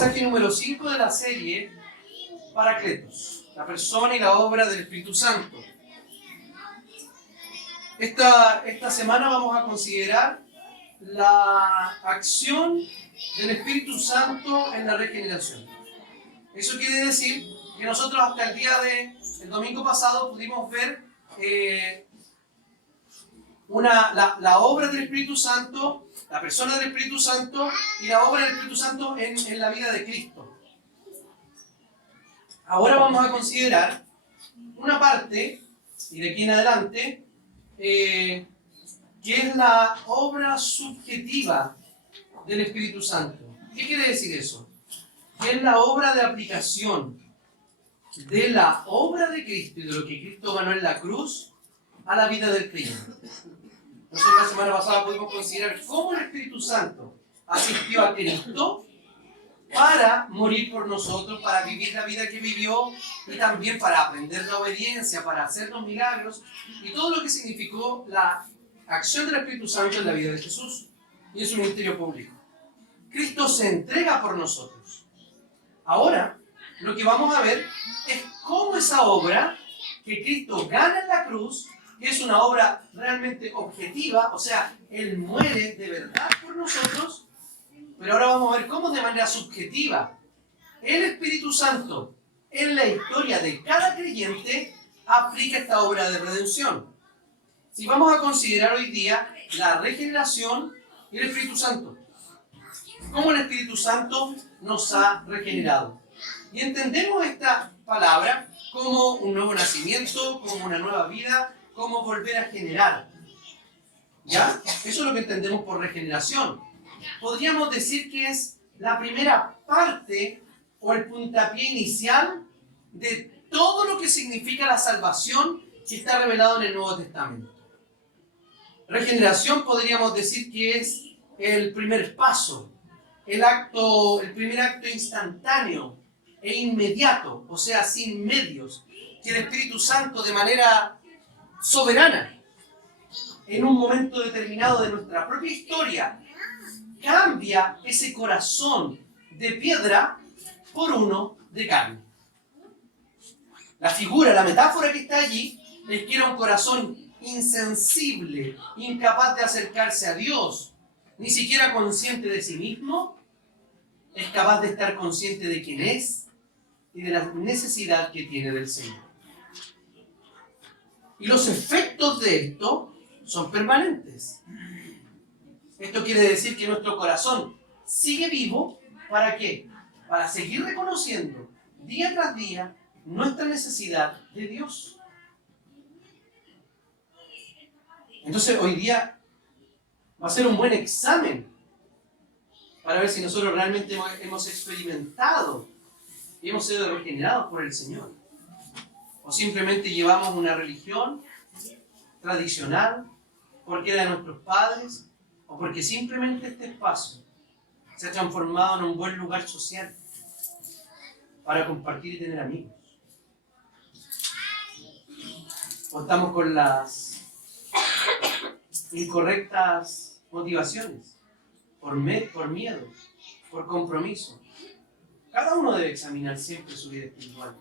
mensaje número 5 de la serie Paracletos, la persona y la obra del Espíritu Santo. Esta semana vamos a considerar la acción del Espíritu Santo en la regeneración. Eso quiere decir que nosotros hasta el día del domingo pasado pudimos ver la obra del Espíritu Santo, la persona del Espíritu Santo y la obra del Espíritu Santo en la vida de Cristo. Ahora vamos a considerar una parte, y de aquí en adelante, que es la obra subjetiva del Espíritu Santo. ¿Qué quiere decir eso? Que es la obra de aplicación de la obra de Cristo y de lo que Cristo ganó en la cruz a la vida del creyente. Nosotros la semana pasada pudimos considerar cómo el Espíritu Santo asistió a Cristo para morir por nosotros, para vivir la vida que vivió y también para aprender la obediencia, para hacer los milagros y todo lo que significó la acción del Espíritu Santo en la vida de Jesús y en su ministerio público. Cristo se entrega por nosotros. Ahora, lo que vamos a ver es cómo esa obra que Cristo gana en la cruz, que es una obra realmente objetiva, o sea, Él muere de verdad por nosotros, pero ahora vamos a ver cómo de manera subjetiva el Espíritu Santo en la historia de cada creyente aplica esta obra de redención. Y vamos a considerar hoy día la regeneración y el Espíritu Santo. Cómo el Espíritu Santo nos ha regenerado. Y entendemos esta palabra como un nuevo nacimiento, como una nueva vida, como volver a generar. ¿Ya? Eso es lo que entendemos por regeneración. Podríamos decir que es la primera parte o el puntapié inicial de todo lo que significa la salvación que está revelado en el Nuevo Testamento. Regeneración podríamos decir que es el primer paso, el primer acto instantáneo e inmediato, o sea, sin medios, que el Espíritu Santo de manera soberana, en un momento determinado de nuestra propia historia, cambia ese corazón de piedra por uno de carne. La figura, la metáfora que está allí, es que era un corazón insensible, incapaz de acercarse a Dios, ni siquiera consciente de sí mismo, es capaz de estar consciente de quién es y de la necesidad que tiene del Señor. Y los efectos de esto son permanentes. Esto quiere decir que nuestro corazón sigue vivo, ¿para qué? Para seguir reconociendo día tras día nuestra necesidad de Dios. Entonces hoy día va a ser un buen examen para ver si nosotros realmente hemos experimentado y hemos sido regenerados por el Señor. O simplemente llevamos una religión tradicional porque era de nuestros padres, o porque simplemente este espacio se ha transformado en un buen lugar social para compartir y tener amigos. O estamos con las incorrectas motivaciones, por miedo, por compromiso. Cada uno debe examinar siempre su vida espiritual.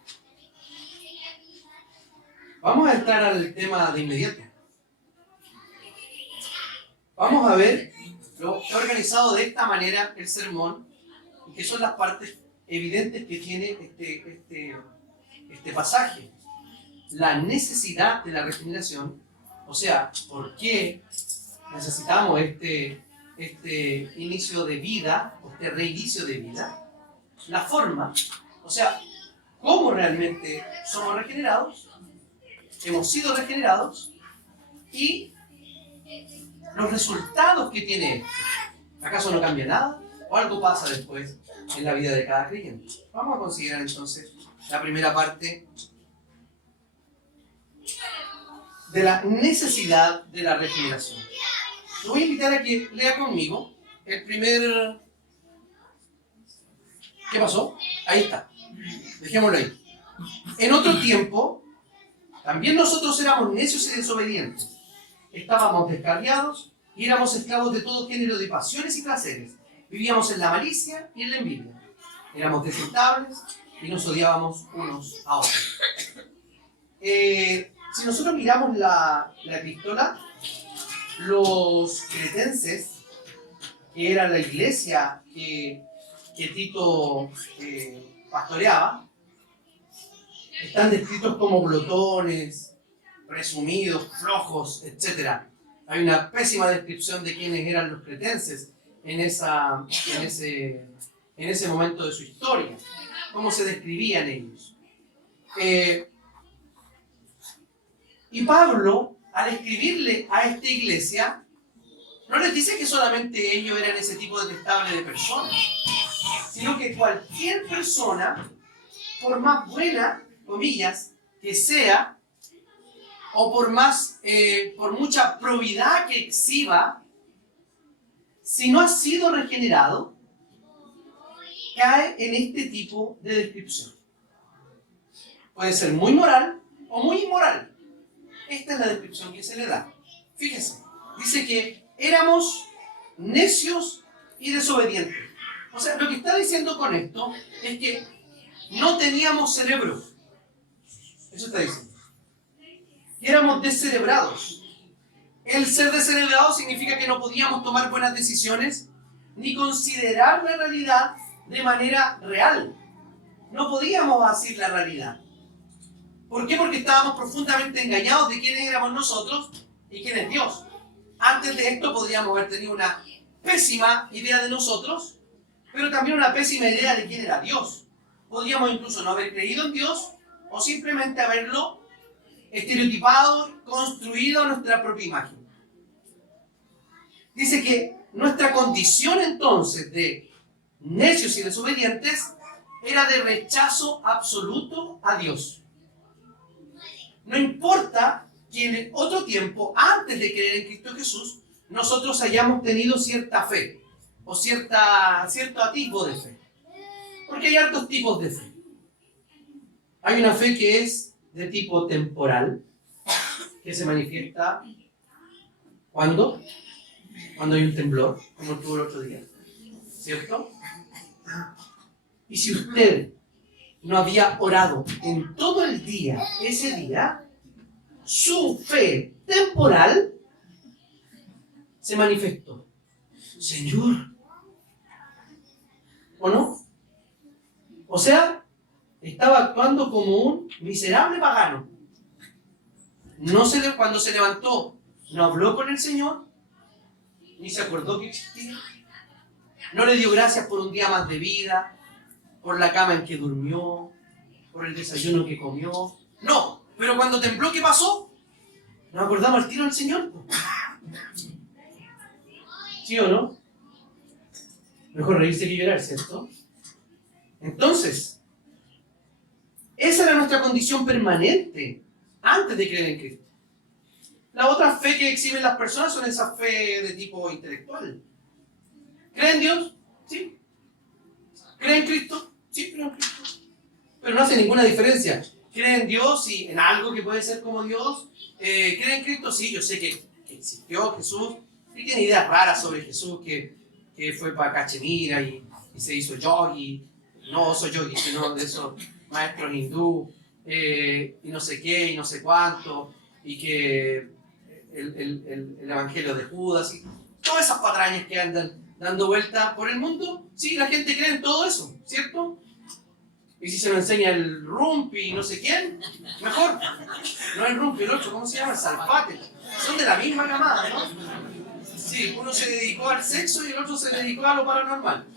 Vamos a entrar al tema de inmediato. Vamos a ver, lo he organizado de esta manera el sermón, y que son las partes evidentes que tiene este pasaje. La necesidad de la regeneración, o sea, ¿por qué necesitamos este inicio de vida, este reinicio de vida? La forma, o sea, ¿cómo realmente somos regenerados? Hemos sido regenerados y los resultados que tiene esto. ¿Acaso no cambia nada? ¿O algo pasa después en la vida de cada creyente? Vamos a considerar entonces la primera parte de la necesidad de la regeneración. Lo voy a invitar a que lea conmigo el primer... ¿Qué pasó? Ahí está. Dejémoslo ahí. En otro tiempo, también nosotros éramos necios y desobedientes. Estábamos descarriados y éramos esclavos de todo género de pasiones y placeres. Vivíamos en la malicia y en la envidia. éramos detestables y nos odiábamos unos a otros. Si nosotros miramos la epístola, los cretenses, que era la iglesia que Tito pastoreaba, están descritos como glotones, presumidos, flojos, etc. Hay una pésima descripción de quiénes eran los cretenses en ese momento de su historia, cómo se describían ellos. Y Pablo, al escribirle a esta iglesia, no les dice que solamente ellos eran ese tipo detestable de personas, sino que cualquier persona, por más buena, comillas, que sea, o por mucha probidad que exhiba, si no ha sido regenerado, cae en este tipo de descripción. Puede ser muy moral o muy inmoral. Esta es la descripción que se le da. Fíjense, dice que éramos necios y desobedientes. O sea, lo que está diciendo con esto es que no teníamos cerebro. Eso está diciendo. Y éramos descerebrados. El ser descerebrado significa que no podíamos tomar buenas decisiones ni considerar la realidad de manera real. No podíamos asir la realidad. ¿Por qué? Porque estábamos profundamente engañados de quiénes éramos nosotros y quién es Dios. Antes de esto podríamos haber tenido una pésima idea de nosotros, pero también una pésima idea de quién era Dios. Podríamos incluso no haber creído en Dios o simplemente haberlo estereotipado, construido a nuestra propia imagen. Dice que nuestra condición entonces de necios y desobedientes era de rechazo absoluto a Dios. No importa que en otro tiempo, antes de creer en Cristo Jesús, nosotros hayamos tenido cierta fe o cierto atisbo de fe. Porque hay hartos tipos de fe. Hay una fe que es de tipo temporal, que se manifiesta ¿cuándo? Cuando hay un temblor, como tuvo el otro día, ¿cierto? Y si usted no había orado en todo el día, ese día, su fe temporal se manifestó. Señor, ¿o no? O sea, estaba actuando como un miserable pagano. Cuando se levantó, no habló con el Señor, ni se acordó que existía. No le dio gracias por un día más de vida, por la cama en que durmió, por el desayuno que comió. No, pero cuando tembló, ¿qué pasó? ¿Nos acordamos al tiro del Señor? ¿Sí o no? Mejor reírse que llorar, ¿cierto? Entonces, esa era nuestra condición permanente antes de creer en Cristo. La otra fe que exhiben las personas son esa fe de tipo intelectual. ¿Creen en Dios? Sí. ¿Creen en Cristo? Sí, creo en Cristo. Pero no hace ninguna diferencia. ¿Creen en Dios y en algo que puede ser como Dios? ¿Creen en Cristo? Sí, yo sé que existió Jesús. Y tiene ideas raras sobre Jesús, que fue para Cachemira y se hizo yogi. No soy yogi, sino de esos maestros hindú. Y no sé qué, y no sé cuánto. Y que el evangelio de Judas. Y todas esas patrañas que andan dando vuelta por el mundo. Sí, la gente cree en todo eso, ¿cierto? Y si se me enseña el rumpi y no sé quién, mejor. No el rumpi, el otro, ¿cómo se llama? El salpate. Son de la misma camada, ¿no? Sí, uno se dedicó al sexo y el otro se dedicó a lo paranormal.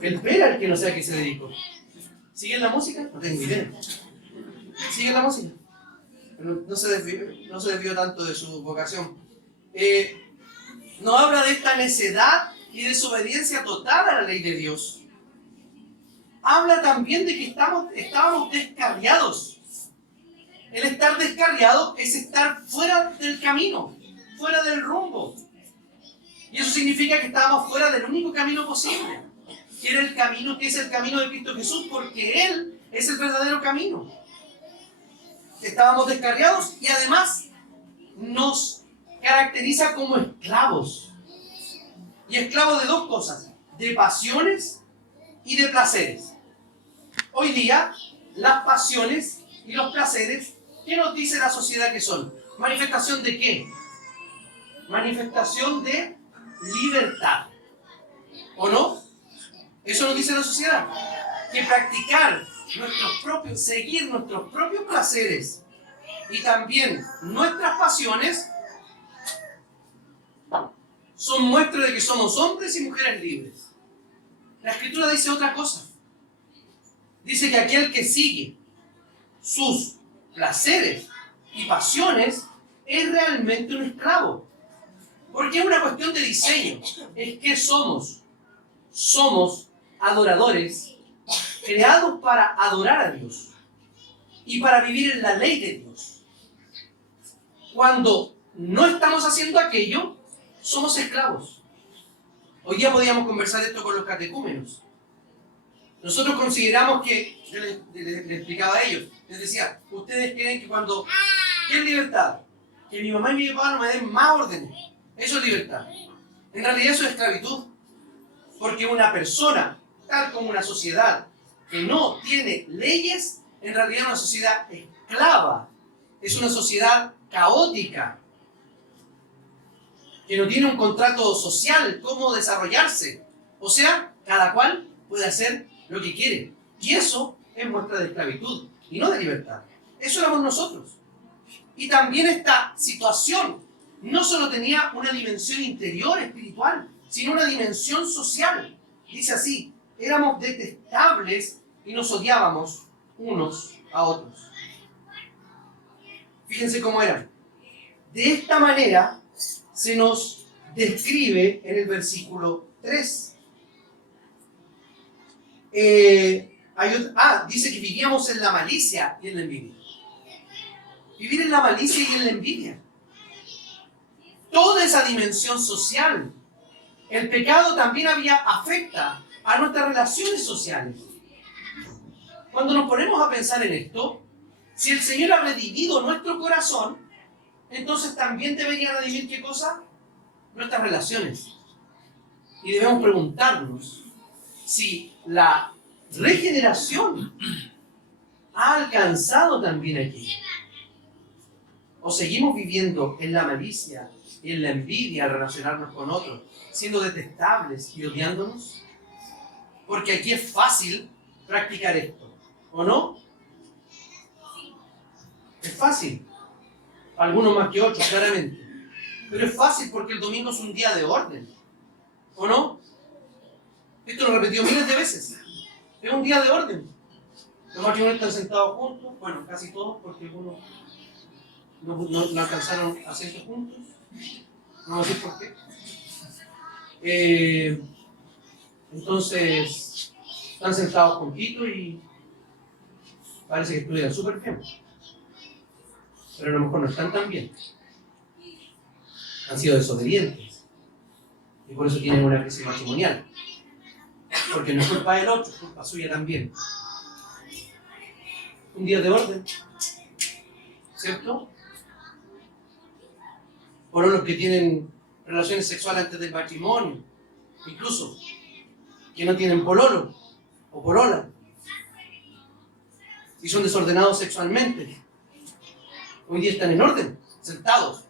El Pera, el que no sé a qué se dedicó. ¿Siguen la música? No tengo idea. ¿Siguen la música? Pero no se desvió tanto de su vocación. No habla de esta necedad y desobediencia total a la ley de Dios. Habla también de que estábamos descarriados. El estar descarriado es estar fuera del camino, fuera del rumbo. Y eso significa que estábamos fuera del único camino posible, que era el camino, que es el camino de Cristo Jesús, porque Él es el verdadero camino. Estábamos descarriados y además nos caracteriza como esclavos. Y esclavos de dos cosas: de pasiones y de placeres. Hoy día, las pasiones y los placeres, ¿qué nos dice la sociedad que son? ¿Manifestación de qué? Manifestación de libertad. ¿O no? Eso nos dice la sociedad. Que practicar seguir nuestros propios placeres y también nuestras pasiones son muestras de que somos hombres y mujeres libres. La Escritura dice otra cosa. Dice que aquel que sigue sus placeres y pasiones es realmente un esclavo. Porque es una cuestión de diseño. Es que somos adoradores creados para adorar a Dios y para vivir en la ley de Dios. Cuando no estamos haciendo aquello, somos esclavos. Hoy día podíamos conversar esto con los catecúmenos. Nosotros consideramos que, yo les explicaba a ellos, les decía, ustedes creen que ¿qué es libertad? Que mi mamá y mi papá no me den más órdenes. Eso es libertad. En realidad eso es esclavitud. Porque una persona, tal como una sociedad que no tiene leyes, en realidad es una sociedad esclava. Es una sociedad caótica. Que no tiene un contrato social, cómo desarrollarse. O sea, cada cual puede hacer lo que quiere. Y eso es muestra de esclavitud y no de libertad. Eso éramos nosotros. Y también esta situación no solo tenía una dimensión interior espiritual, sino una dimensión social. Dice así, éramos detestables y nos odiábamos unos a otros. Fíjense cómo eran. De esta manera se nos describe en el versículo 3. Dice que vivíamos en la malicia y en la envidia. Vivir en la malicia y en la envidia. Toda esa dimensión social. El pecado también afecta a nuestras relaciones sociales. Cuando nos ponemos a pensar en esto, si el Señor ha redimido nuestro corazón, entonces también debería redimir ¿qué cosa? Nuestras relaciones. Y debemos preguntarnos si la regeneración ha alcanzado también aquí. O seguimos viviendo en la malicia y en la envidia al relacionarnos con otros, siendo detestables y odiándonos. Porque aquí es fácil practicar esto, ¿o no? Es fácil. Algunos más que otros, claramente. Pero es fácil porque el domingo es un día de orden, ¿o no? Esto lo he repetido miles de veces. Es un día de orden. Los matrimonios están sentados juntos, bueno, casi todos, porque algunos no alcanzaron asientos juntos. No sé por qué. Entonces, están sentados juntitos y parece que estudian súper bien. Pero a lo mejor no están tan bien. Han sido desobedientes. Y por eso tienen una crisis matrimonial. Porque no es culpa del otro, es culpa suya también. Un día de orden. ¿Cierto? Por los que tienen relaciones sexuales antes del matrimonio. Incluso que no tienen pololo o polola. Y son desordenados sexualmente. Hoy día están en orden, sentados.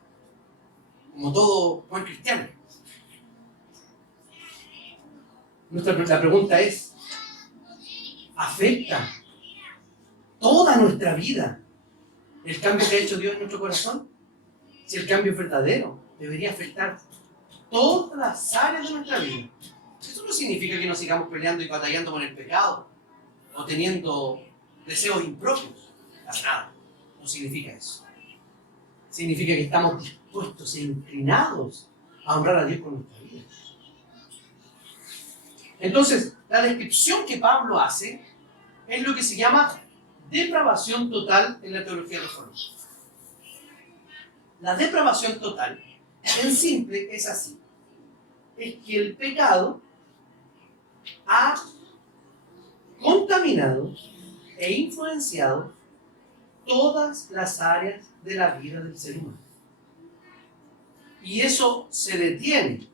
Como todo buen cristiano. La pregunta es, ¿afecta toda nuestra vida el cambio que ha hecho Dios en nuestro corazón? Si el cambio es verdadero, debería afectar todas las áreas de nuestra vida. Eso no significa que nos sigamos peleando y batallando con el pecado o teniendo deseos impropios. Para nada, no significa eso. Significa que estamos dispuestos e inclinados a honrar a Dios con nuestra vida. Entonces, la descripción que Pablo hace es lo que se llama depravación total en la teología reformada. La depravación total, en simple, es así. Es que el pecado ha contaminado e influenciado todas las áreas de la vida del ser humano. Y eso se detiene,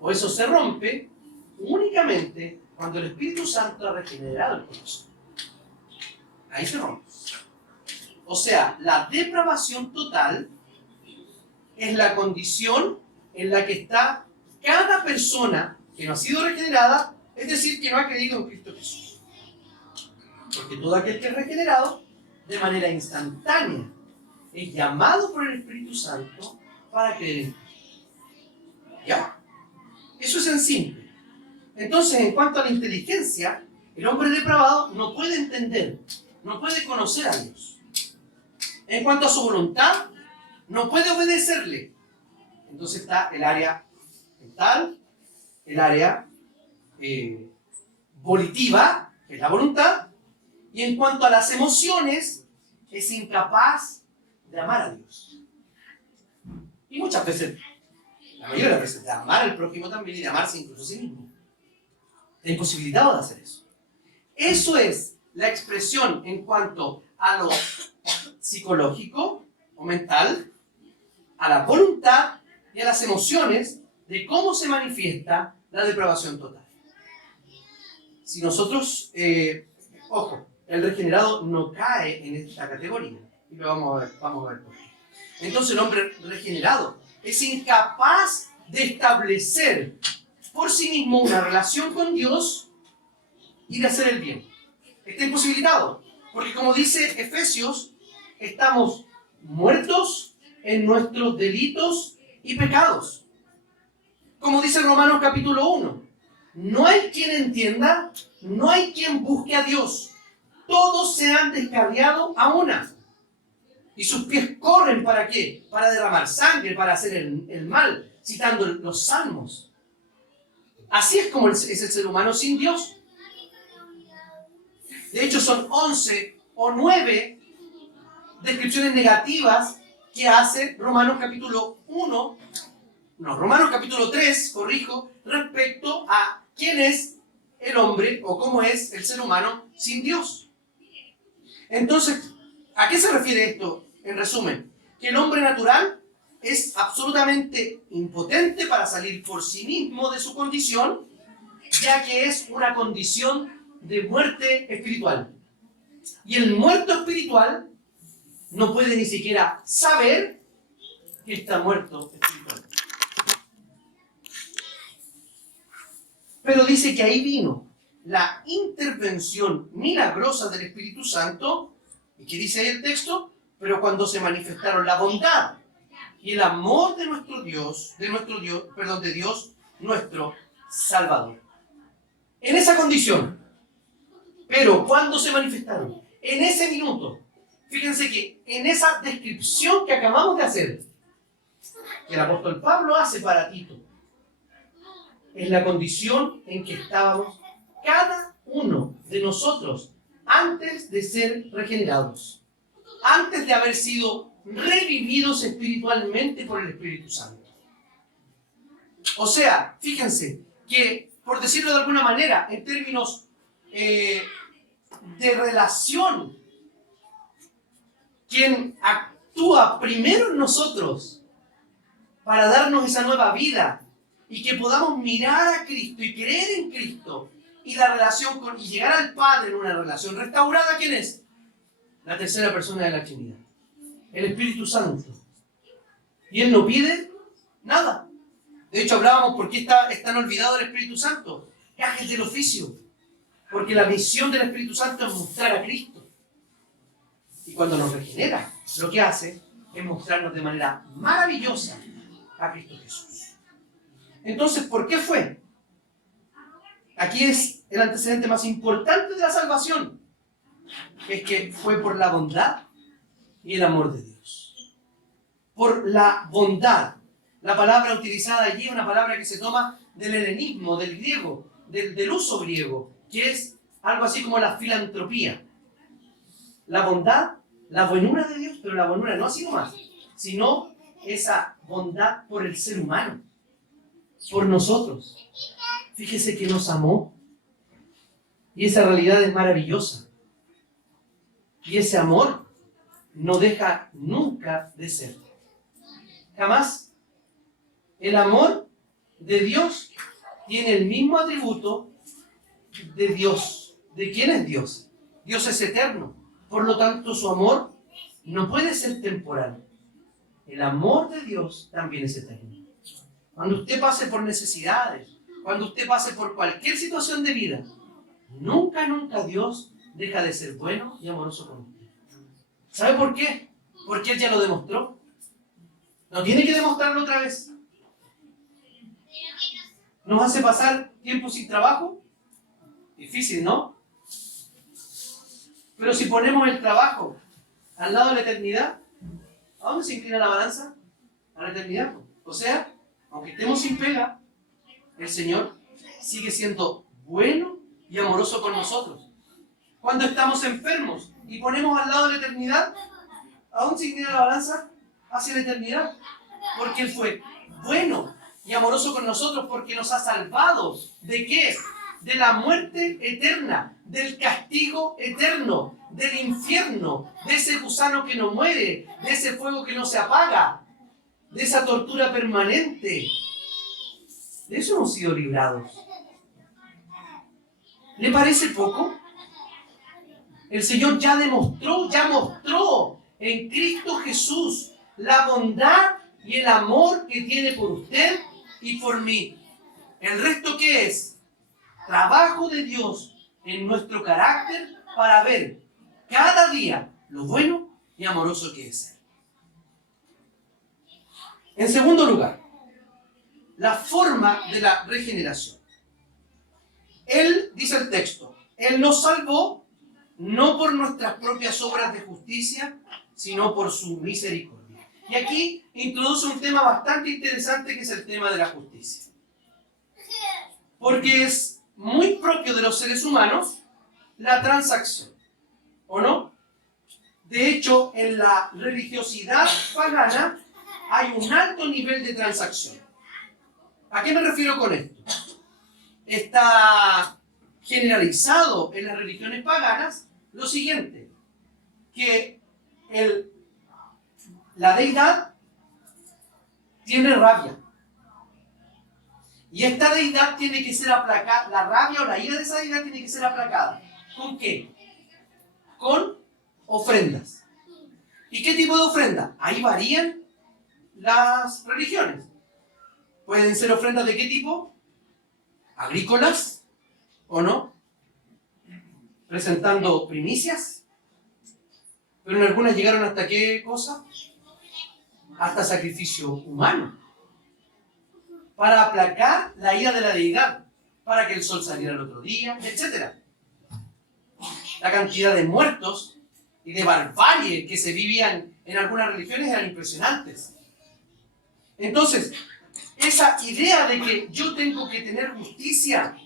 o eso se rompe, únicamente cuando el Espíritu Santo ha regenerado el corazón. Ahí se rompe. O sea, la depravación total es la condición en la que está cada persona que no ha sido regenerada, es decir, que no ha creído en Cristo Jesús. Porque todo aquel que es regenerado, de manera instantánea, es llamado por el Espíritu Santo para creer en Cristo. ¿Ya? Eso es en simple. Entonces, en cuanto a la inteligencia, el hombre depravado no puede entender, no puede conocer a Dios. En cuanto a su voluntad, no puede obedecerle. Entonces está el área mental, el área volitiva, que es la voluntad, y en cuanto a las emociones, es incapaz de amar a Dios. Y muchas veces, la mayoría de las veces, de amar al prójimo también y de amarse incluso a sí mismo. Está imposibilitado de hacer eso. Eso es la expresión en cuanto a lo psicológico o mental, a la voluntad y a las emociones de cómo se manifiesta la depravación total. Si nosotros, ojo, el regenerado no cae en esta categoría. Y lo vamos a ver por qué. Entonces el hombre regenerado es incapaz de establecer por sí mismo una relación con Dios y de hacer el bien. Está imposibilitado. Porque como dice Efesios, estamos muertos en nuestros delitos y pecados. Como dice Romanos capítulo 1, no hay quien entienda, no hay quien busque a Dios. Todos se han descarriado a una. Y sus pies corren ¿para qué? Para derramar sangre, para hacer el mal, citando los salmos. Así es como es el ser humano sin Dios. De hecho, son 11 o 9 descripciones negativas que hace Romanos capítulo 3, respecto a quién es el hombre o cómo es el ser humano sin Dios. Entonces, ¿a qué se refiere esto? En resumen, que el hombre natural es absolutamente impotente para salir por sí mismo de su condición, ya que es una condición de muerte espiritual. Y el muerto espiritual no puede ni siquiera saber que está muerto espiritual. Pero dice que ahí vino la intervención milagrosa del Espíritu Santo, y que dice ahí el texto, pero cuando se manifestaron la bondad y el amor de nuestro Dios, de Dios, nuestro Salvador. En esa condición. Pero ¿cuándo se manifestaron? En ese minuto. Fíjense que en esa descripción que acabamos de hacer, que el apóstol Pablo hace para Tito, es la condición en que estábamos cada uno de nosotros antes de ser regenerados, antes de haber sido revividos espiritualmente por el Espíritu Santo. O sea, fíjense que, por decirlo de alguna manera, en términos de relación, quien actúa primero en nosotros para darnos esa nueva vida y que podamos mirar a Cristo y creer en Cristo y la relación y llegar al Padre en una relación restaurada, ¿quién es? La tercera persona de la Trinidad, el Espíritu Santo. Y Él no pide nada. De hecho, hablábamos por qué es tan olvidado el Espíritu Santo. Gajes del oficio. Porque la misión del Espíritu Santo es mostrar a Cristo. Y cuando nos regenera, lo que hace es mostrarnos de manera maravillosa a Cristo Jesús. Entonces, ¿por qué fue? Aquí es el antecedente más importante de la salvación. Es que fue por la bondad y el amor de Dios. Por la bondad. La palabra utilizada allí es una palabra que se toma del helenismo, del griego, del uso griego, que es algo así como la filantropía. La bondad, la buenura de Dios, pero la buenura no ha sido más, sino esa bondad por el ser humano, por nosotros. Fíjese que nos amó. Y esa realidad es maravillosa. Y ese amor no deja nunca de ser. Jamás. El amor de Dios tiene el mismo atributo de Dios. ¿De quién es Dios? Dios es eterno. Por lo tanto, su amor no puede ser temporal. El amor de Dios también es eterno. Cuando usted pase por necesidades, cuando usted pase por cualquier situación de vida, nunca, nunca Dios deja de ser bueno y amoroso con usted. ¿Sabe por qué? Porque Él ya lo demostró. No tiene que demostrarlo otra vez. ¿Nos hace pasar tiempo sin trabajo? Difícil, ¿no? Pero si ponemos el trabajo al lado de la eternidad, ¿a dónde se inclina la balanza? A la eternidad. O sea, aunque estemos sin pega, el Señor sigue siendo bueno y amoroso con nosotros. Cuando estamos enfermos y ponemos al lado de la eternidad, ¿a dónde se inclina la balanza? Hacia la eternidad. Porque Él fue bueno y amoroso con nosotros, porque nos ha salvado. ¿De qué? De la muerte eterna, del castigo eterno, del infierno, de ese gusano que no muere, de ese fuego que no se apaga, de esa tortura permanente. De eso hemos sido librados. ¿Le parece poco? El Señor ya mostró en Cristo Jesús la bondad y el amor que tiene por usted y por mí. ¿El resto qué es? Trabajo de Dios en nuestro carácter para ver cada día lo bueno y amoroso que es Él. En segundo lugar, la forma de la regeneración. Él, dice el texto, Él nos salvó no por nuestras propias obras de justicia, sino por su misericordia. Y aquí introduce un tema bastante interesante, que es el tema de la justicia. Porque es muy propio de los seres humanos la transacción, ¿o no? De hecho, en la religiosidad pagana hay un alto nivel de transacción. ¿A qué me refiero con esto? Está generalizado en las religiones paganas lo siguiente, que la deidad tiene rabia. Y esta deidad tiene que ser aplacada, la rabia o la ira de esa deidad tiene que ser aplacada. ¿Con qué? Con ofrendas. ¿Y qué tipo de ofrenda? Ahí varían las religiones. Pueden ser ofrendas de qué tipo? Agrícolas, ¿o no? Presentando primicias. Pero en algunas llegaron hasta qué cosa? Hasta sacrificio humano. Para aplacar la ira de la deidad, para que el sol saliera el otro día, etc. La cantidad de muertos y de barbarie que se vivían en algunas religiones eran impresionantes. Entonces, esa idea de que yo tengo que tener justicia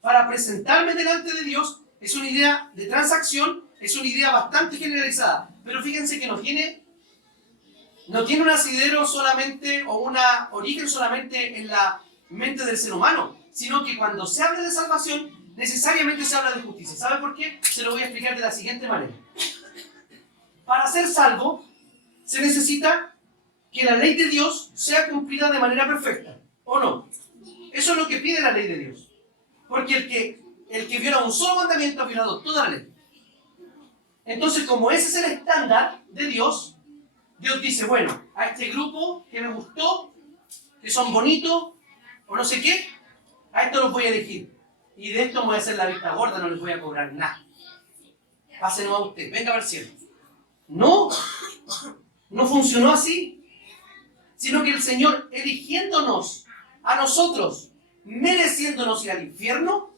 para presentarme delante de Dios es una idea de transacción, es una idea bastante generalizada. Pero fíjense que no tiene un asidero solamente o un origen solamente en la mente del ser humano, sino que cuando se habla de salvación, necesariamente se habla de justicia. ¿Sabe por qué? Se lo voy a explicar de la siguiente manera. Para ser salvo, se necesita que la ley de Dios sea cumplida de manera perfecta, ¿o no? Eso es lo que pide la ley de Dios. Porque el que viola un solo mandamiento ha violado toda la ley. Entonces, como ese es el estándar de Dios, Dios dice, bueno, a este grupo que me gustó, que son bonitos, o no sé qué, a estos los voy a elegir. Y de esto me voy a hacer la vista gorda, no les voy a cobrar nada. Pásenos a usted, venga a ver cielo. No funcionó así. Sino que el Señor, eligiéndonos a nosotros, mereciéndonos ir al infierno,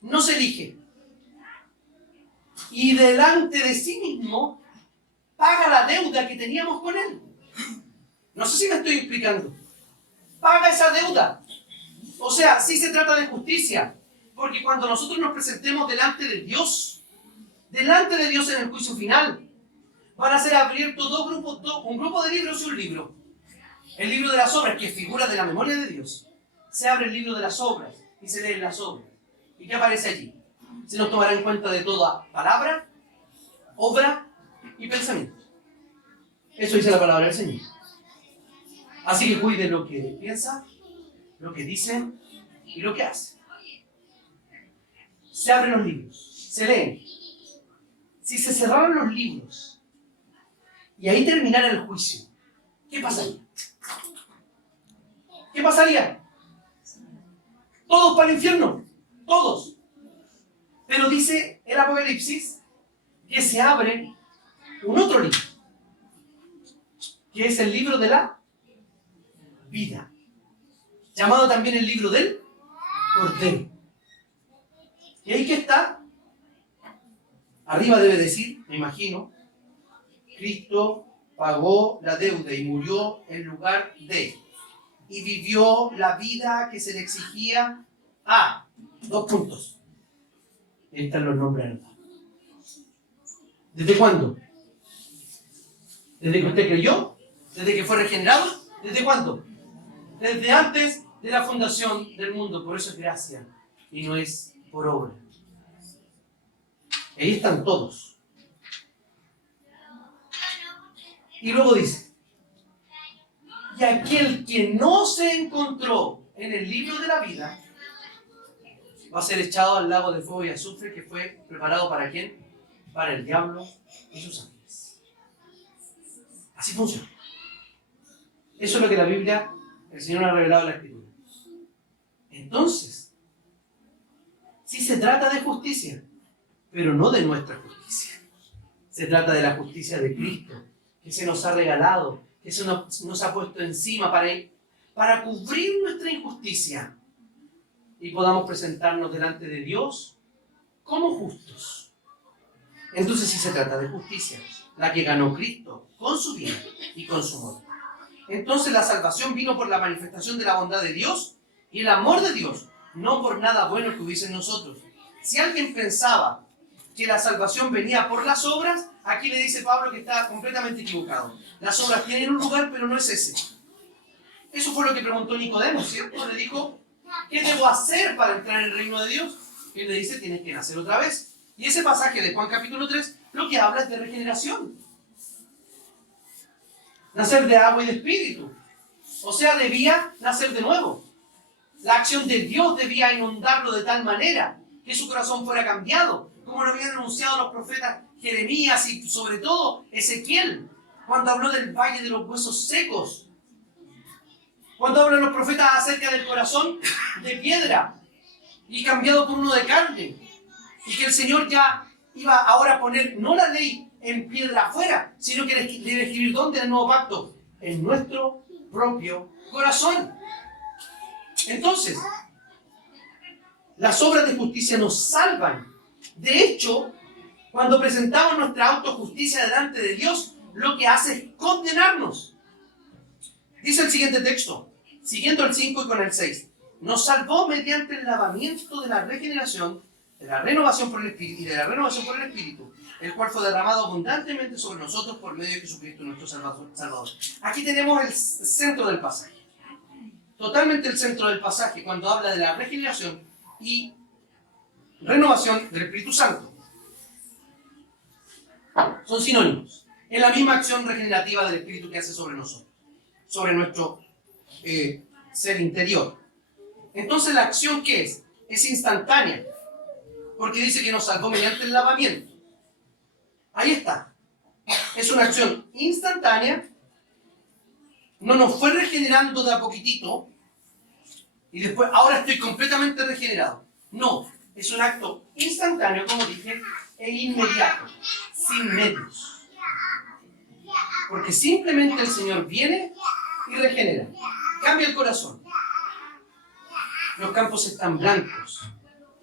nos elige. Y delante de sí mismo, paga la deuda que teníamos con Él. No sé si me estoy explicando. Paga esa deuda. O sea, sí se trata de justicia. Porque cuando nosotros nos presentemos delante de Dios en el juicio final, van a ser abiertos un grupo de libros y un libro. El libro de las obras, que figura de la memoria de Dios. Se abre el libro de las obras y se leen las obras. ¿Y qué aparece allí? Se nos tomará en cuenta de toda palabra, obra y pensamiento. Eso dice la palabra del Señor. Así que cuide lo que piensa, lo que dice Y lo que hace, se abren los libros, se leen. Si se cerraran los libros y ahí terminara el juicio, ¿qué pasaría? ¿Qué pasaría? Todos para el infierno, todos. Pero dice el Apocalipsis que se abre un otro libro, que es el libro de la vida, llamado también el libro del Cordero. Y ahí que está, arriba debe decir, me imagino, Cristo pagó la deuda y murió en lugar de, y vivió la vida que se le exigía a, 2 puntos. Ahí están los nombres anotados. ¿Desde cuándo? ¿Desde que usted creyó? ¿Desde que fue regenerado? ¿Desde cuándo? Desde antes de la fundación del mundo. Por eso es gracia y no es por obra. Ahí están todos. Y luego dice, y aquel que no se encontró en el libro de la vida va a ser echado al lago de fuego y azufre, que fue preparado ¿para quién? Para el diablo y sus ángeles. Así funciona. Eso es lo que la Biblia, el Señor ha revelado en la Escritura. Entonces, sí se trata de justicia, pero no de nuestra justicia. Se trata de la justicia de Cristo, que se nos ha regalado, que se nos ha puesto encima para cubrir nuestra injusticia y podamos presentarnos delante de Dios como justos. Entonces sí se trata de justicia, la que ganó Cristo con su vida y con su muerte. Entonces la salvación vino por la manifestación de la bondad de Dios y el amor de Dios, no por nada bueno que hubiese en nosotros. Si alguien pensaba que la salvación venía por las obras, aquí le dice Pablo que está completamente equivocado. Las obras tienen un lugar, pero no es ese. Eso fue lo que preguntó Nicodemo, ¿cierto? Le dijo, ¿qué debo hacer para entrar en el reino de Dios? Y él le dice, tienes que nacer otra vez. Y ese pasaje de Juan capítulo 3 lo que habla es de regeneración. Nacer de agua y de espíritu. O sea, debía nacer de nuevo. La acción de Dios debía inundarlo de tal manera que su corazón fuera cambiado, como lo habían anunciado los profetas Jeremías y sobre todo Ezequiel, cuando habló del valle de los huesos secos. Cuando hablan los profetas acerca del corazón de piedra y cambiado por uno de carne. Y que el Señor ya iba ahora a poner no la ley en piedra afuera, sino que debe escribir ¿dónde? En el nuevo pacto. En nuestro propio corazón. Entonces, las obras de justicia nos salvan. De hecho, cuando presentamos nuestra autojusticia delante de Dios, lo que hace es condenarnos. Dice el siguiente texto, siguiendo el 5 y con el 6. Nos salvó mediante el lavamiento de la regeneración, de la renovación por el Espíritu y de la renovación por el Espíritu, el cual fue derramado abundantemente sobre nosotros por medio de Jesucristo nuestro Salvador. Aquí tenemos el centro del pasaje. Totalmente el centro del pasaje cuando habla de la regeneración y renovación del Espíritu Santo. Son sinónimos. Es la misma acción regenerativa del Espíritu que hace sobre nosotros, sobre nuestro ser interior. Entonces, ¿la acción qué es? Es instantánea, porque dice que nos salvó mediante el lavamiento. Ahí está. Es una acción instantánea. No nos fue regenerando de a poquitito y después, ahora estoy completamente regenerado. No, es un acto instantáneo, como dije, e inmediato, sin medios. Porque simplemente el Señor viene y regenera. Cambia el corazón. Los campos están blancos.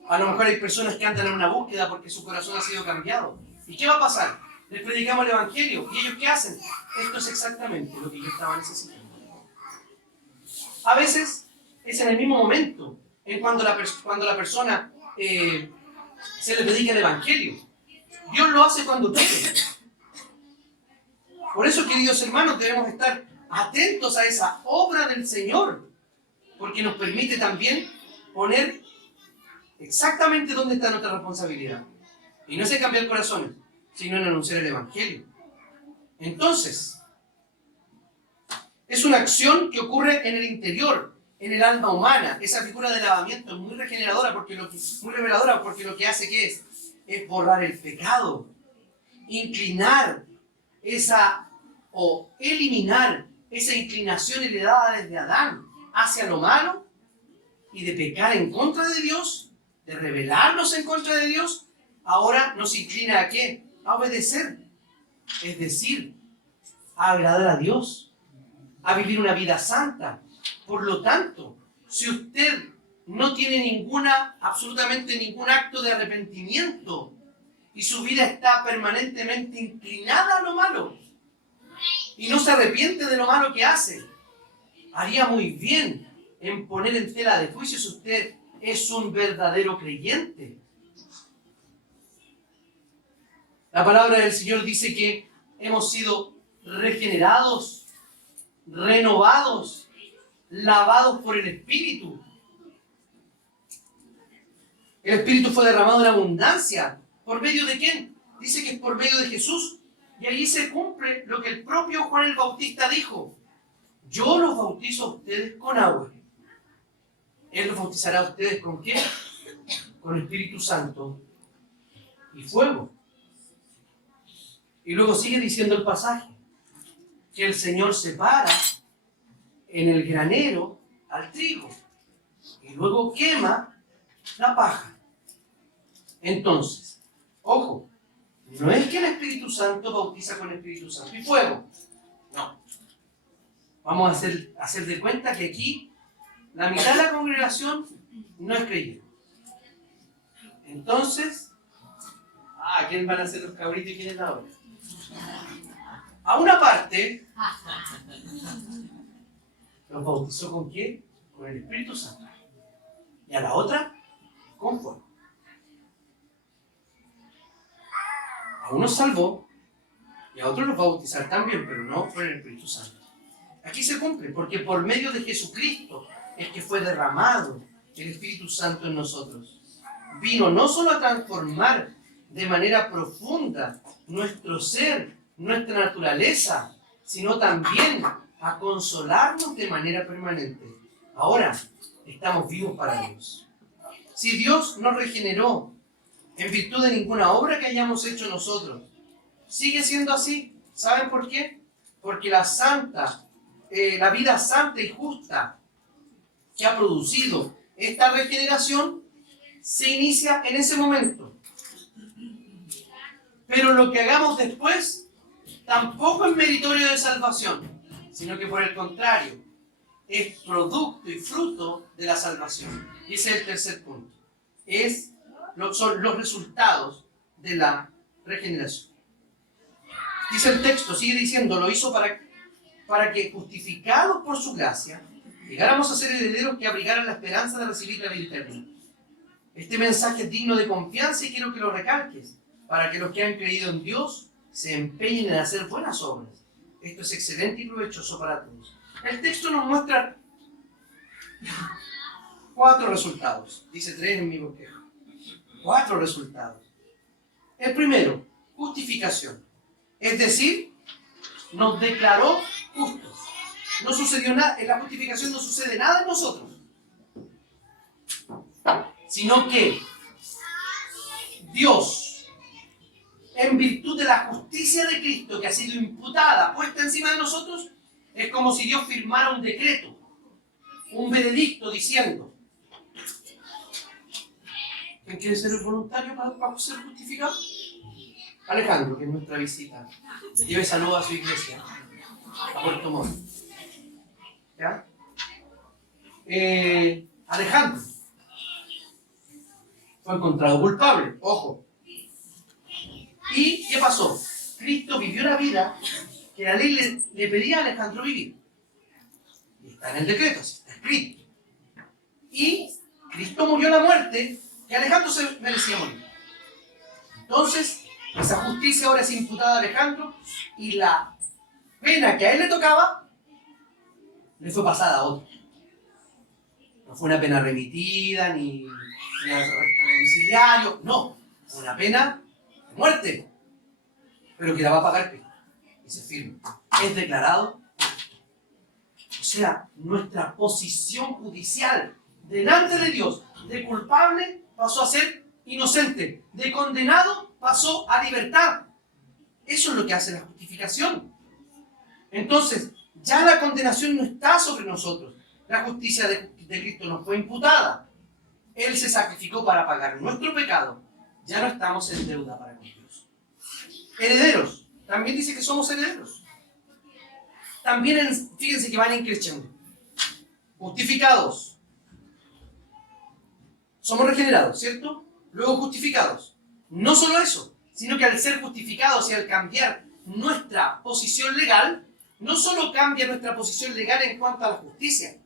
A lo mejor hay personas que andan en una búsqueda porque su corazón ha sido cambiado. ¿Y qué va a pasar? Les predicamos el Evangelio. ¿Y ellos qué hacen? Esto es exactamente lo que yo estaba necesitando. A veces es en el mismo momento en cuando la persona se le predica el Evangelio. Dios lo hace cuando quiere. Por eso, queridos hermanos, debemos estar atentos a esa obra del Señor, porque nos permite también poner exactamente dónde está nuestra responsabilidad. Y no es en cambiar corazones, sino en anunciar el Evangelio. Entonces, es una acción que ocurre en el interior, en el alma humana. Esa figura de lavamiento es muy regeneradora, muy reveladora, porque lo que hace que es borrar el pecado, inclinar o eliminar esa inclinación heredada desde Adán hacia lo malo y de pecar en contra de Dios, de rebelarnos en contra de Dios. Ahora nos inclina ¿a qué? A obedecer, es decir, a agradar a Dios, a vivir una vida santa. Por lo tanto, si usted no tiene absolutamente ningún acto de arrepentimiento y su vida está permanentemente inclinada a lo malo y no se arrepiente de lo malo que hace, haría muy bien en poner en tela de juicio si usted es un verdadero creyente. La palabra del Señor dice que hemos sido regenerados, renovados, lavados por el Espíritu. El Espíritu fue derramado en abundancia. ¿Por medio de quién? Dice que es por medio de Jesús. Y allí se cumple lo que el propio Juan el Bautista dijo. Yo los bautizo a ustedes con agua. Él los bautizará a ustedes ¿con qué? Con Espíritu Santo y fuego. Y luego sigue diciendo el pasaje que el Señor separa en el granero al trigo y luego quema la paja. Entonces, ojo, no es que el Espíritu Santo bautiza con Espíritu Santo y fuego. No. Vamos a hacer de cuenta que aquí la mitad de la congregación no es creyente. Entonces, ¿quién van a ser los cabritos y quién es la otra? A una parte, los bautizó ¿con quién? Con el Espíritu Santo. Y a la otra, con fuego. A unos salvó y a otros los va a bautizar también, pero no con el Espíritu Santo. Aquí se cumple, porque por medio de Jesucristo es que fue derramado el Espíritu Santo en nosotros. Vino no solo a transformar de manera profunda nuestro ser, nuestra naturaleza, sino también a consolarnos de manera permanente. Ahora estamos vivos para Dios. Si Dios nos regeneró en virtud de ninguna obra que hayamos hecho nosotros, sigue siendo así. ¿Saben por qué? Porque la vida santa y justa que ha producido esta regeneración se inicia en ese momento. Pero lo que hagamos después tampoco es meritorio de salvación, sino que por el contrario, es producto y fruto de la salvación. Y ese es el tercer punto. Son los resultados de la regeneración. Dice el texto, sigue diciendo, lo hizo para que, justificados por su gracia, llegáramos a ser herederos que abrigaran la esperanza de recibir la vida eterna. Este mensaje es digno de confianza y quiero que lo recalques, para que los que han creído en Dios se empeñen en hacer buenas obras. Esto es excelente y provechoso para todos. El texto nos muestra 4 resultados. Dice 3 en mi bosquejo. 4 resultados. El primero, justificación. Es decir, nos declaró justos. No sucedió nada, en la justificación no sucede nada en nosotros, sino que Dios, en virtud de la justicia de Cristo que ha sido imputada, puesta encima de nosotros, es como si Dios firmara un decreto, un veredicto diciendo: ¿quién quiere ser el voluntario para ser justificado? Alejandro, que es nuestra visita, lleve saludo a su iglesia, a Puerto Montt. ¿Ya? Alejandro fue encontrado culpable, ojo. ¿Y qué pasó? Cristo vivió la vida que la ley le pedía a Alejandro vivir. Y está en el decreto, así está escrito. Y Cristo murió la muerte que Alejandro se merecía morir. Entonces, esa justicia ahora es imputada a Alejandro y la pena que a él le tocaba le fue pasada a otro. No fue una pena remitida ni arresto domiciliario, no, fue una pena de muerte, pero que la va a pagar Cristo. Y se firma. Es declarado. O sea, nuestra posición judicial delante de Dios, de culpable pasó a ser inocente, de condenado pasó a libertad. Eso es lo que hace la justificación. Entonces, ya la condenación no está sobre nosotros. La justicia de Cristo nos fue imputada. Él se sacrificó para pagar nuestro pecado. Ya no estamos en deuda para con Dios. Herederos. También dice que somos herederos. También, fíjense que van increciendo. Justificados. Somos regenerados, ¿cierto? Luego justificados. No solo eso, sino que al ser justificados y al cambiar nuestra posición legal, no solo cambia nuestra posición legal en cuanto a la justicia,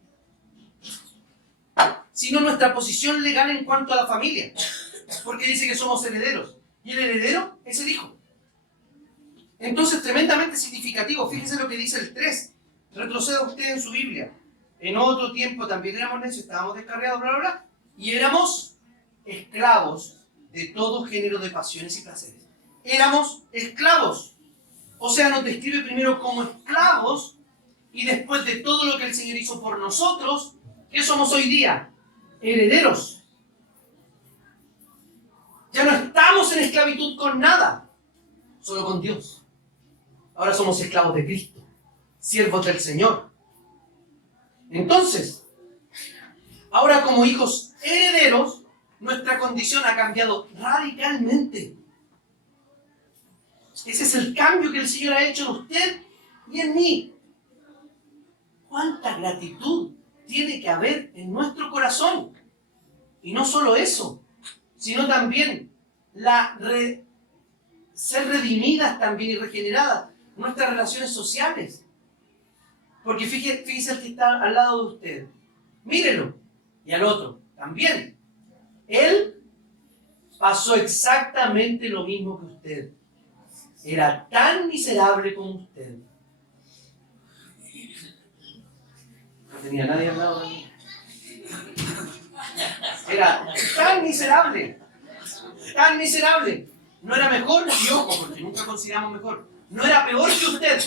sino nuestra posición legal en cuanto a la familia. Porque dice que somos herederos. Y el heredero es el hijo. Entonces, tremendamente significativo. Fíjense lo que dice el 3. Retroceda usted en su Biblia. En otro tiempo también éramos necios, estábamos descarriados, bla, bla, bla. Y éramos esclavos de todo género de pasiones y placeres. Éramos esclavos. O sea, nos describe primero como esclavos y después de todo lo que el Señor hizo por nosotros, ¿qué somos hoy día? Herederos. Ya no estamos en esclavitud con nada, solo con Dios. Ahora somos esclavos de Cristo, siervos del Señor. Entonces, ahora como hijos herederos, nuestra condición ha cambiado radicalmente. Ese es el cambio que el Señor ha hecho en usted y en mí. ¿Cuánta gratitud tiene que haber en nuestro corazón? Y no solo eso, sino también ser redimidas también y regeneradas nuestras relaciones sociales. Porque fíjese el que está al lado de usted. Mírelo. Y al otro también. Él pasó exactamente lo mismo que usted. Era tan miserable como usted. No tenía nadie al lado de mí. Era tan miserable. Tan miserable. No era mejor, y ojo, porque nunca consideramos mejor. No era peor que usted.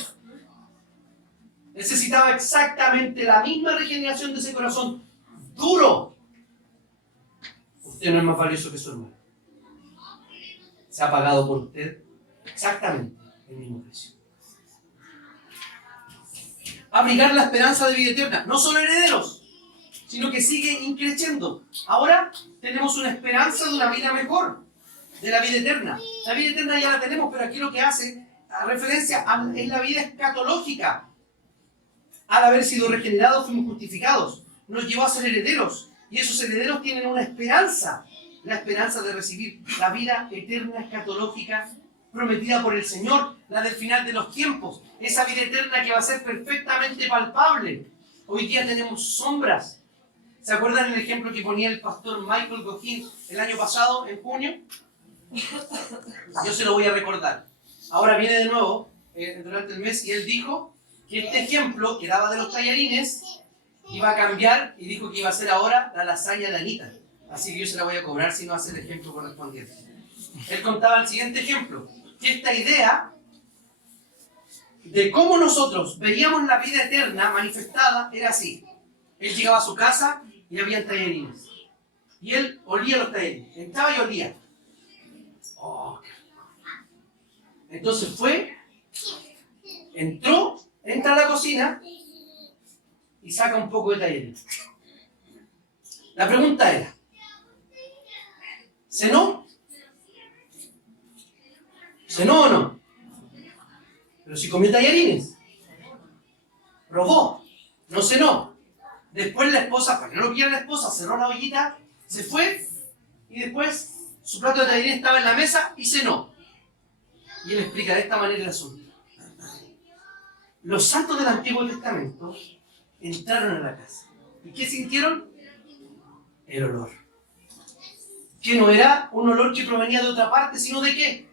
Necesitaba exactamente la misma regeneración de ese corazón duro. Usted no es más valioso que su hermano. Se ha pagado por usted exactamente el mismo precio. Abrigar la esperanza de vida eterna. No solo herederos, sino que sigue increciendo. Ahora tenemos una esperanza de una vida mejor, de la vida eterna. La vida eterna ya la tenemos, pero aquí lo que hace a referencia es la vida escatológica. Al haber sido regenerados, fuimos justificados. Nos llevó a ser herederos. Y esos herederos tienen una esperanza. La esperanza de recibir la vida eterna escatológica prometida por el Señor, la del final de los tiempos. Esa vida eterna que va a ser perfectamente palpable. Hoy día tenemos sombras. ¿Se acuerdan el ejemplo que ponía el pastor Michael Gohin el año pasado, en junio? Yo se lo voy a recordar. Ahora viene de nuevo durante el mes y él dijo que este ejemplo que daba de los tallarines iba a cambiar y dijo que iba a ser ahora la lasaña de Anita. Así que yo se la voy a cobrar si no hace el ejemplo correspondiente. Él contaba el siguiente ejemplo, que esta idea de cómo nosotros veíamos la vida eterna manifestada era así. Él llegaba a su casa y había tallarines. Y él olía los tallarines. Entraba y olía. Oh, entonces entra a la cocina y saca un poco de tallarines. La pregunta era, ¿cenó? ¿Cenó o no? Pero si comió tallarines. Probó. No cenó. Después la esposa, para que no lo viera la esposa, cerró la ollita, se fue y después su plato de tallarines estaba en la mesa y cenó. Y él explica de esta manera el asunto. Los santos del Antiguo Testamento entraron a la casa. ¿Y qué sintieron? El olor. Que no era un olor que provenía de otra parte, sino ¿de qué?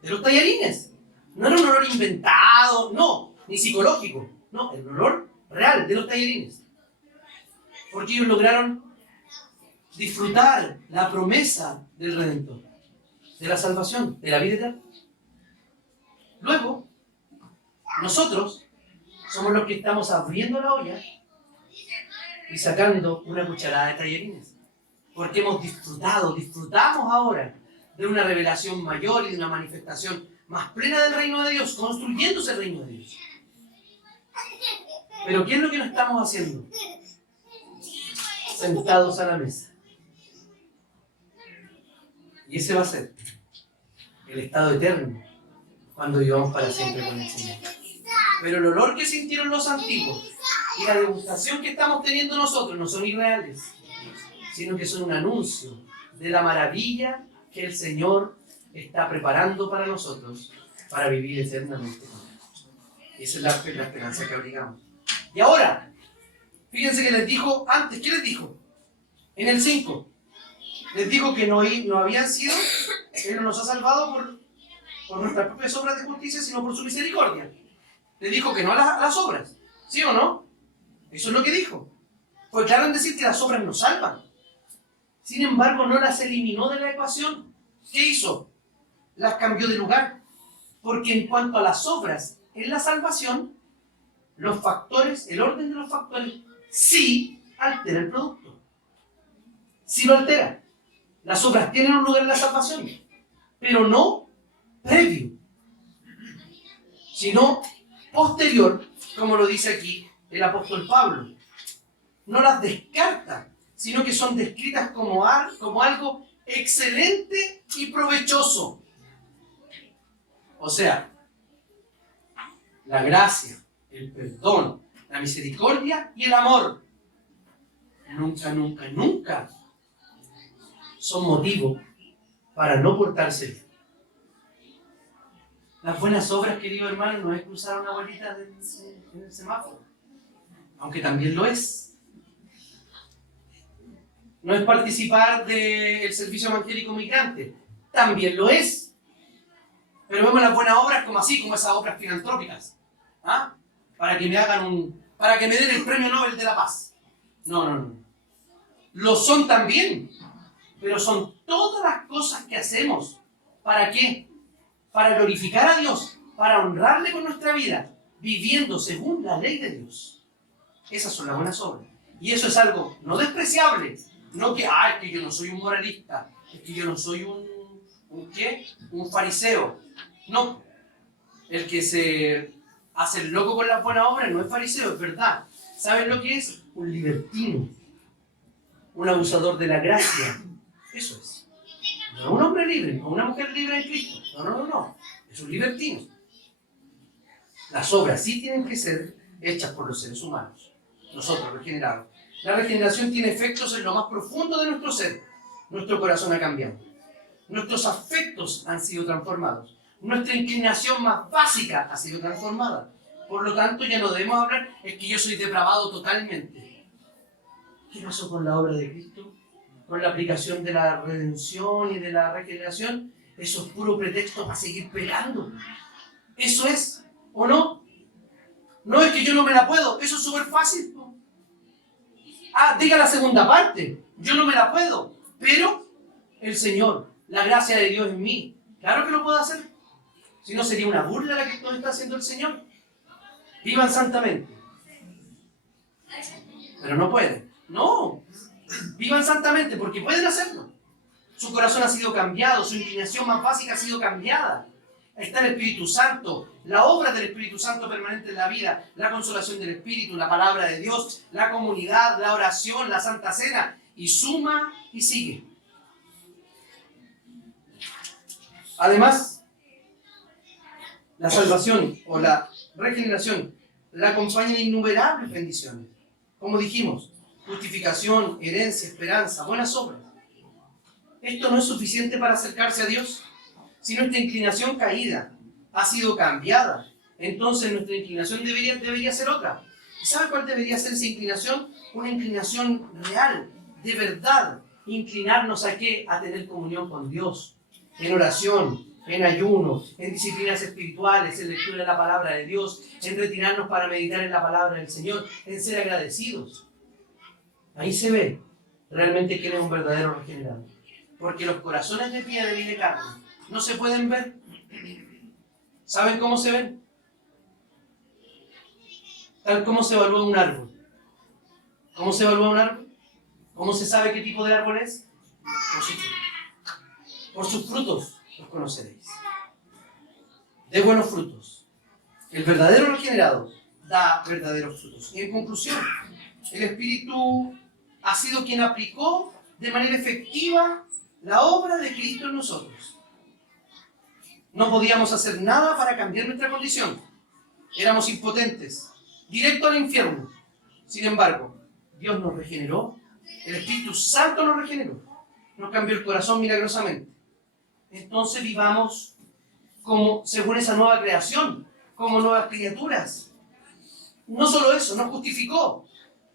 De los tallarines. No era un olor inventado, no, ni psicológico. No, el olor real de los tallarines. Porque ellos lograron disfrutar la promesa del Redentor, de la salvación, de la vida eterna. Luego, nosotros somos los que estamos abriendo la olla y sacando una cucharada de tallarines. Porque disfrutamos ahora de una revelación mayor y de una manifestación más plena del reino de Dios, construyéndose el reino de Dios. Pero ¿qué es lo que no estamos haciendo? Sentados a la mesa. Y ese va a ser el estado eterno cuando vivamos para siempre con el Señor. Pero el olor que sintieron los antiguos y la degustación que estamos teniendo nosotros no son irreales, sino que son un anuncio de la maravilla que el Señor está preparando para nosotros para vivir eternamente con Él. Esa es la esperanza que abrigamos. Y ahora, fíjense que les dijo antes, ¿qué les dijo? En el 5, les dijo que no habían sido, Él no nos ha salvado por nuestras propias obras de justicia, sino por su misericordia. Les dijo que no a las obras, ¿sí o no? Eso es lo que dijo. Fue claro en decir que las obras nos salvan. Sin embargo, no las eliminó de la ecuación. ¿Qué hizo? Las cambió de lugar. Porque en cuanto a las obras en la salvación, los factores, el orden de los factores, sí altera el producto. Sí lo altera. Las obras tienen un lugar en la salvación, pero no previo, sino posterior, como lo dice aquí el apóstol Pablo. No las descarta, sino que son descritas como algo excelente y provechoso. O sea, la gracia, el perdón, la misericordia y el amor nunca, nunca, nunca son motivo para no portarse bien. Las buenas obras, querido hermano, no es cruzar una bolita en el semáforo, aunque también lo es. No es participar del servicio evangélico migrante, también lo es. Pero vemos las buenas obras como esas obras filantrópicas, ¿ah? Para que me den el premio Nobel de la Paz. No. Lo son también, pero son todas las cosas que hacemos. ¿Para qué? Para glorificar a Dios, para honrarle con nuestra vida, viviendo según la ley de Dios. Esas son las buenas obras. Y eso es algo no despreciable. No que, es que yo no soy un moralista, es que yo no soy un fariseo. No. El que se hace el loco con las buenas obras no es fariseo, es verdad. ¿Saben lo que es? Un libertino. Un abusador de la gracia. Eso es. No un hombre libre, o una mujer libre en Cristo. No. Es un libertino. Las obras sí tienen que ser hechas por los seres humanos. Nosotros, regenerados. La regeneración tiene efectos en lo más profundo de nuestro ser. Nuestro corazón ha cambiado. Nuestros afectos han sido transformados. Nuestra inclinación más básica ha sido transformada. Por lo tanto, ya no debemos hablar, es que yo soy depravado totalmente. ¿Qué pasó con la obra de Cristo? Con la aplicación de la redención y de la regeneración. Eso es puro pretexto para seguir pegando. Eso es, ¿o no? No es que yo no me la puedo, eso es súper fácil. Diga la segunda parte, yo no me la puedo, pero el Señor, la gracia de Dios en mí, claro que lo puedo hacer. Si no, sería una burla la que nos está haciendo el Señor. Vivan santamente. Pero no pueden. No. Vivan santamente porque pueden hacerlo. Su corazón ha sido cambiado, su inclinación más básica ha sido cambiada. Está el Espíritu Santo, la obra del Espíritu Santo permanente en la vida, la consolación del Espíritu, la palabra de Dios, la comunidad, la oración, la Santa Cena, y suma y sigue. Además, la salvación o la regeneración la acompañan innumerables bendiciones. Como dijimos, justificación, herencia, esperanza, buenas obras. Esto no es suficiente para acercarse a Dios. Si nuestra inclinación caída ha sido cambiada, entonces nuestra inclinación debería ser otra. ¿Y sabe cuál debería ser esa inclinación? Una inclinación real, de verdad. Inclinarnos ¿a qué? A tener comunión con Dios, en oración, en ayuno, en disciplinas espirituales, en lectura de la palabra de Dios, en retirarnos para meditar en la palabra del Señor, en ser agradecidos. Ahí se ve realmente quién es un verdadero regenerado. Porque los corazones de piedra y de carne no se pueden ver. ¿Saben cómo se ven? Tal como se evalúa un árbol. ¿Cómo se evalúa un árbol? ¿Cómo se sabe qué tipo de árbol es? Por su fruto. Por sus frutos los conoceréis. De buenos frutos. El verdadero regenerado da verdaderos frutos. Y en conclusión, el Espíritu ha sido quien aplicó de manera efectiva la obra de Cristo en nosotros. No podíamos hacer nada para cambiar nuestra condición. Éramos impotentes, directo al infierno. Sin embargo, Dios nos regeneró, el Espíritu Santo nos regeneró, nos cambió el corazón milagrosamente. Entonces vivamos como según esa nueva creación, como nuevas criaturas. No solo eso, nos justificó.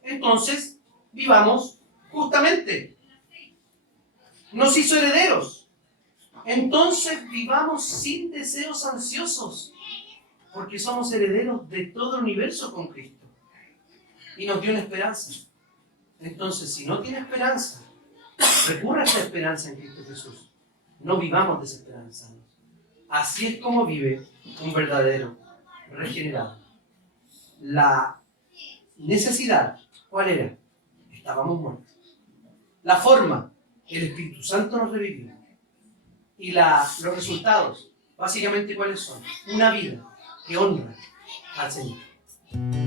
Entonces vivamos justamente. Nos hizo herederos. Entonces vivamos sin deseos ansiosos, porque somos herederos de todo el universo con Cristo. Y nos dio una esperanza. Entonces, si no tiene esperanza, recurra a esa esperanza en Cristo Jesús. No vivamos desesperanzados. Así es como vive un verdadero regenerado. La necesidad, ¿cuál era? Estábamos muertos. La forma, el Espíritu Santo nos revivió. Y los resultados, básicamente, ¿cuáles son? Una vida que honra al Señor.